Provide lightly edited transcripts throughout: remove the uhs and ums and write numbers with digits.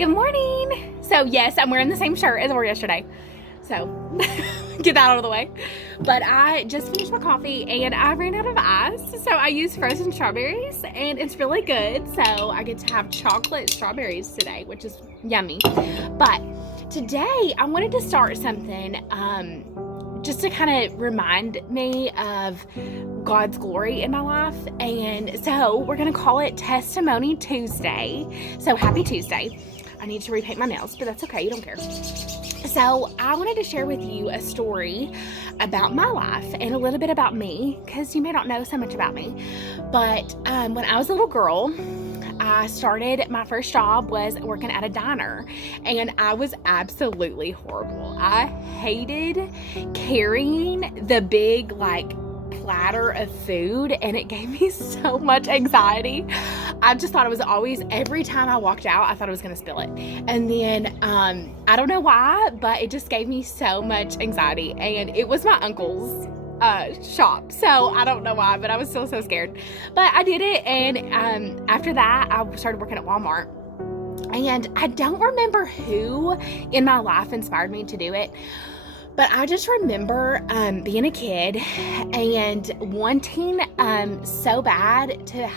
Good morning. So yes, I'm wearing the same shirt as I wore yesterday. So get that out of the way. But I just finished my coffee and I ran out of ice. So I used frozen strawberries and it's really good. So I get to have chocolate strawberries today, which is yummy. But today I wanted to start something just to kind of remind me of God's glory in my life. And so we're going to call it Testimony Tuesday. So happy Tuesday. I need to repaint my nails, but that's okay. You don't care. So I wanted to share with you a story about my life and a little bit about me, because you may not know so much about me. But when I was a little girl, I started, my first job was working at a diner, and I was absolutely horrible. I hated carrying the big, platter of food, and it gave me so much anxiety. I just thought it was always, every time I walked out, I thought I was going to spill it. And then, I don't know why, but it just gave me so much anxiety, and it was my uncle's shop. So I don't know why, but I was still so scared, but I did it. And, after that, I started working at Walmart, and I don't remember who in my life inspired me to do it. But I just remember being a kid and wanting so bad to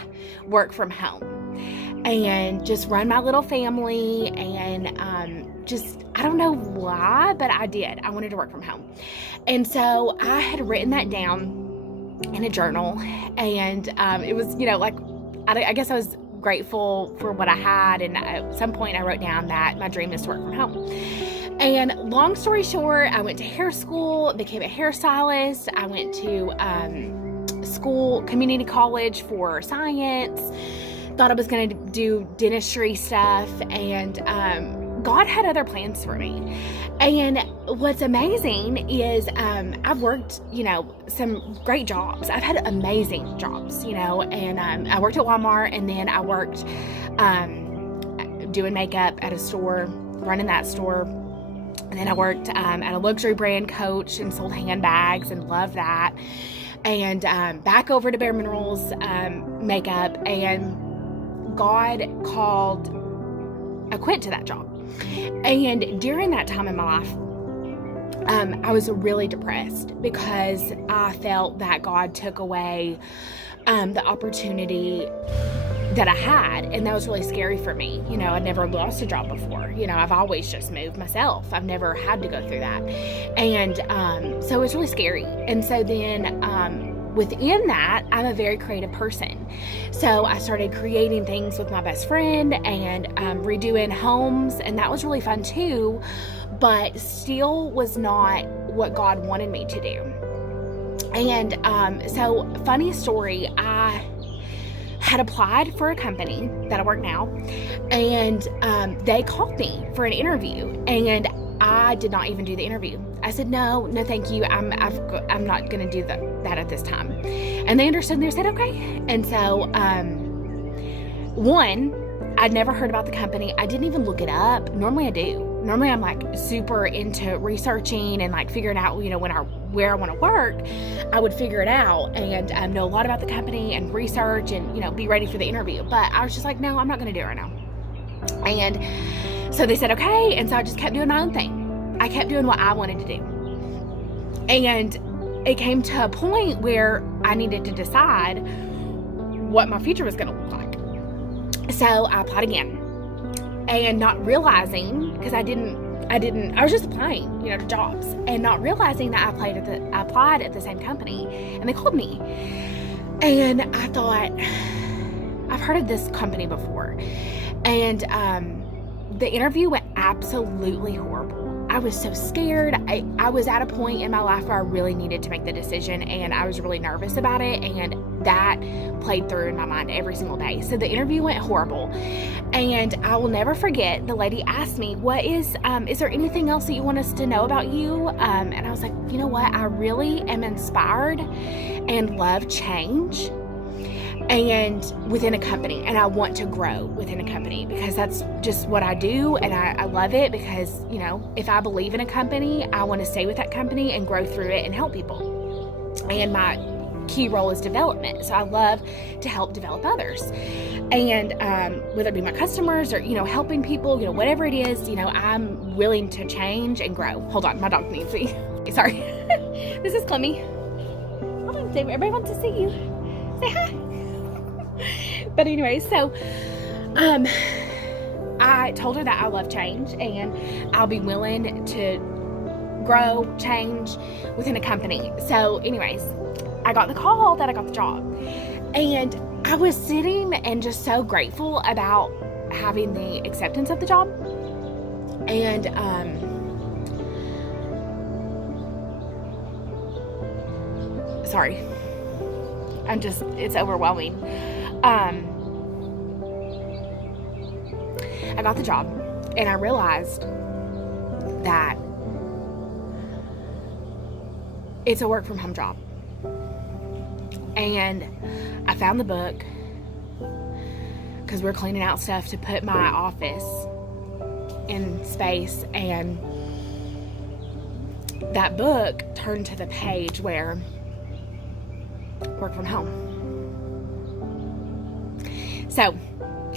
work from home and just run my little family, and I don't know why, but I did. I wanted to work from home. And so I had written that down in a journal, and it was, I guess I was grateful for what I had, and at some point I wrote down that my dream is to work from home. And long story short, I went to hair school, became a hairstylist. I went to school, community college for science, thought I was going to do dentistry stuff, and God had other plans for me. And what's amazing is I've worked, some great jobs. I've had amazing jobs, and I worked at Walmart, and then I worked doing makeup at a store, running that store. And then I worked at a luxury brand, Coach, and sold handbags and loved that. And back over to Bare Minerals makeup, and God called, I quit to that job. And during that time in my life, I was really depressed because I felt that God took away the opportunity that I had, and that was really scary for me. I'd never lost a job before. I've always just moved myself. I've never had to go through that. And so it was really scary. And so then within that, I'm a very creative person. So I started creating things with my best friend and redoing homes, and that was really fun too, but still was not what God wanted me to do. And so funny story, I had applied for a company that I work now, and they called me for an interview, and I did not even do the interview. I said, no, thank you. I'm not going to do that at this time. And they understood, and they said, okay. And so, I'd never heard about the company. I didn't even look it up. Normally I do. Normally I'm super into researching and figuring out, where I want to work. I would figure it out and know a lot about the company and research and, be ready for the interview. But I was just no, I'm not going to do it right now. And so they said, okay. And so I just kept doing my own thing. I kept doing what I wanted to do. And it came to a point where I needed to decide what my future was going to look like. So I applied again, and not realizing, because I was just applying, to jobs, and not realizing that I applied at the same company, and they called me. And I thought, I've heard of this company before. And the interview went absolutely horrible. I was so scared. I was at a point in my life where I really needed to make the decision, and I was really nervous about it, and that played through in my mind every single day. So the interview went horrible, and I will never forget, the lady asked me, is there anything else that you want us to know about you? And I was like, you know what? I really am inspired and love change and within a company, and I want to grow within a company, because that's just what I do, and I love it, because if I believe in a company, I want to stay with that company and grow through it and help people. And my key role is development. So I love to help develop others. And whether it be my customers or, helping people, whatever it is, I'm willing to change and grow. Hold on, my dog needs me. Sorry. This is Clemmy. Hold on, everybody wants to see you. Say hi. But anyway, so I told her that I love change and I'll be willing to grow, change within a company. So anyways, I got the call that I got the job, and I was sitting and just so grateful about having the acceptance of the job. And sorry, it's overwhelming. I got the job and I realized that it's a work from home job. And I found the book because we're cleaning out stuff to put my office in space, and that book turned to the page where work from home. So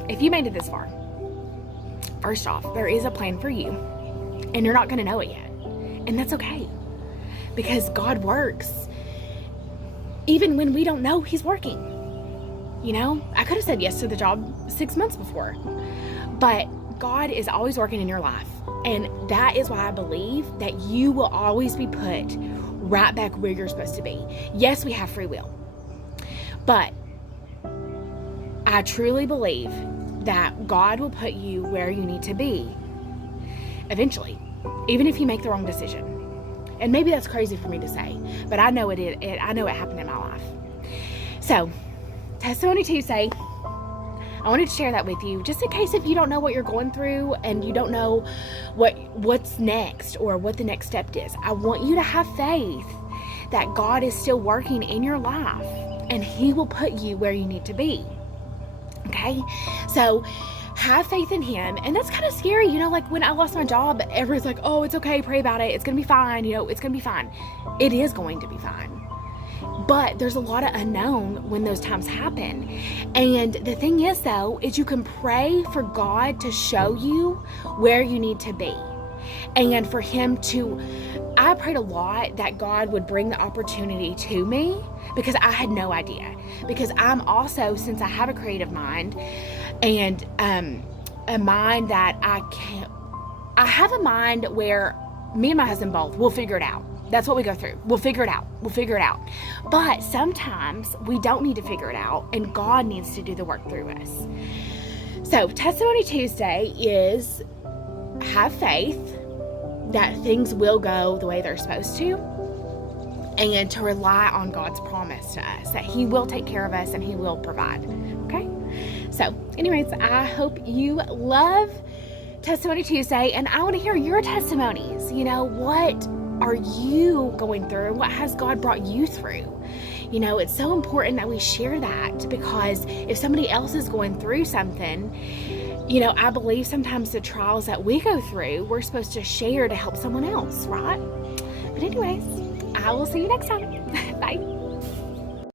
if you made it this far, first off, there is a plan for you, and you're not going to know it yet. And that's okay, because God works even when we don't know He's working. I could have said yes to the job 6 months before, but God is always working in your life. And that is why I believe that you will always be put right back where you're supposed to be. Yes, we have free will, but I truly believe that God will put you where you need to be eventually, even if you make the wrong decision. And maybe that's crazy for me to say, but I know I know it happened in my life. So, Testimony Tuesday, I wanted to share that with you, just in case if you don't know what you're going through and you don't know what's next or what the next step is. I want you to have faith that God is still working in your life and He will put you where you need to be. Okay? So, have faith in Him. And that's kind of scary. Like when I lost my job, everyone's like, oh, it's okay, pray about it. It's going to be fine. It's going to be fine. It is going to be fine. But there's a lot of unknown when those times happen. And the thing is, though, is you can pray for God to show you where you need to be. And for Him to, I prayed a lot that God would bring the opportunity to me, because I had no idea. Because I'm also, since I have a creative mind, and a mind that I have a mind where me and my husband both, we'll figure it out. That's what we go through. We'll figure it out. But sometimes we don't need to figure it out, and God needs to do the work through us. So Testimony Tuesday is have faith that things will go the way they're supposed to, and to rely on God's promise to us that He will take care of us and He will provide. Okay? So anyways, I hope you love Testimony Tuesday, and I want to hear your testimonies. What are you going through? What has God brought you through? It's so important that we share that, because if somebody else is going through something, I believe sometimes the trials that we go through, we're supposed to share to help someone else, right? But anyways, I will see you next time.